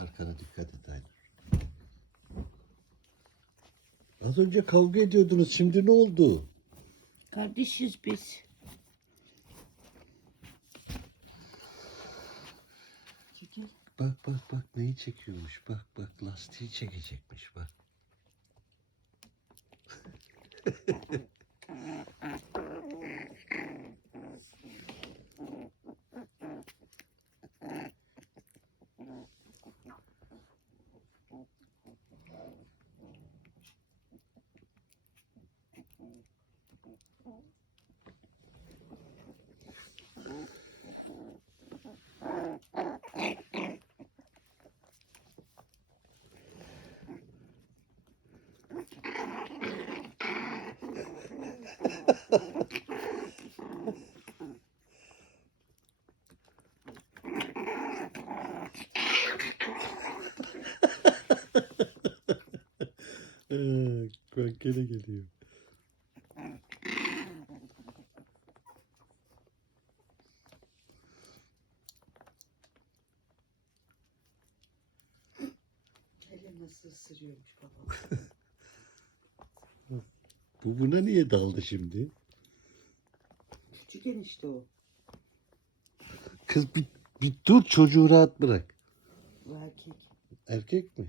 Arkana dikkat et Aynur. Az önce kavga ediyordunuz. Şimdi ne oldu? Kardeşiz biz. Çekil. Bak bak bak neyi çekiyormuş. Bak bak lastiği çekecekmiş bak. bak gene geliyor. Hele nasıl ısırıyormuş babam. Bu buna niye daldı şimdi? Küçük enişte o. Kız bir, bir dur çocuğu rahat bırak. Bu erkek. Erkek mi?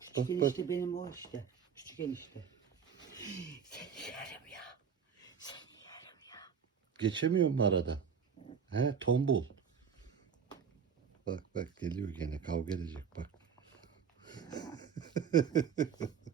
Küçük Bak, bak. enişte benim o işte. Küçük enişte. Seni yerim ya. Seni yerim ya. Geçemiyor mu arada? He tombul. Bak bak geliyor gene kavga edecek bak.